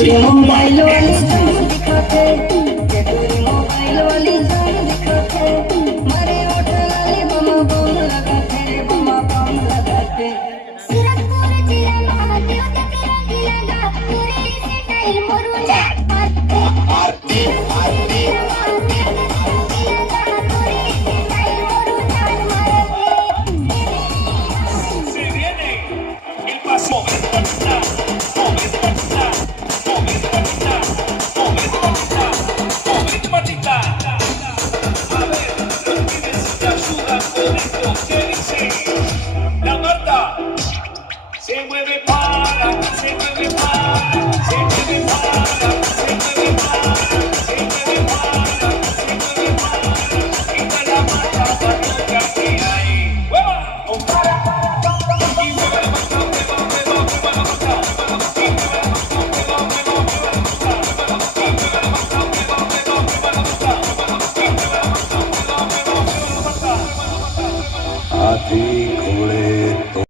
मोबाइल वाली जान दिखाते, तेरी मोबाइल वाली जान दिखाते, मारे होठ लाली बम बम लगाते, बम बम लगाते। सूरजपुर जिला महादेव तक रंगीला, पूरे से tile morula. Aarti Aarti Se viene el paso. Movete patita, movete patita, movete patita, movete patita, movete patita. A ver, los pibes te ayudan con esto. Se dice, la Marta se mueve para, se mueve para, se mueve para, se mueve para, se mueve para, se mueve para. Esta es la Marta Barroca que hay. ¡Hueva! Y mueve la Marta, mueva, mueva, mueva la Marta, mueva la Marta, mueva la Marta, mueva, mueva, mueva la Marta, mueva la Marta, mueva la Marta, mueva, mueva, mueva la Marta, mueva la Marta, mueva la Marta, mueva, mueva, mueva la Marta, mueva la Marta. हाथी घोड़े